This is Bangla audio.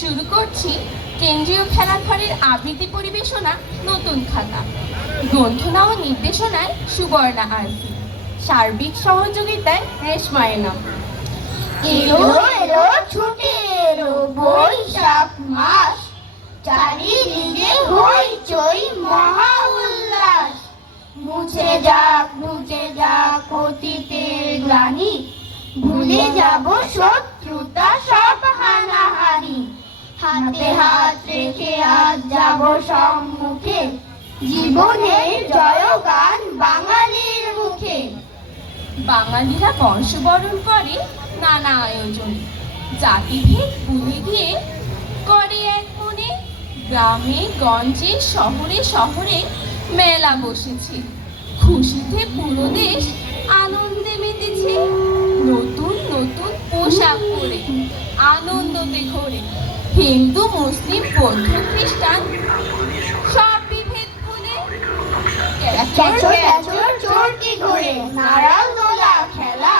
শুরু করছি কেন্দ্রীয় খেলাঘরের আবৃত্তি পরিবেশনা, নতুন খাতা। গ্রন্থনা ও নির্দেশনায় সুবর্ণা আরফি সার্বিক সহযোগিতায় রেশমায়না এলো এলো ছুটে এলো বৈশাখ মাস। চারিদিকে হইচই মহা উল্লাস। মুছে যাক মুছে যাক অতীতের গ্লানি। ভুলে যাব শত্রুতা সব হানাহানি হাতে হাত রেখে আজ যাব সম্মুখে। জীবনের জয়গান বাঙালির মুখে। বাঙালিরা বর্ষবরণ করে নানা আয়োজন। জাতিভেদ ভুলে গিয়ে করে এক মনে। গ্রামে, গঞ্জে, শহরে শহরে মেলা বসেছে। খুশিতে পুরো দেশ আনন্দে মেতেছে। নতুন নতুন পোশাক আনন্দতে ঘোরে হিন্দু মুসলিম বৌদ্ধ খ্রিস্টান সব বিভেদ ভুলে চোর কি চরকি ঘুরে নাড়াল দোলা খেলা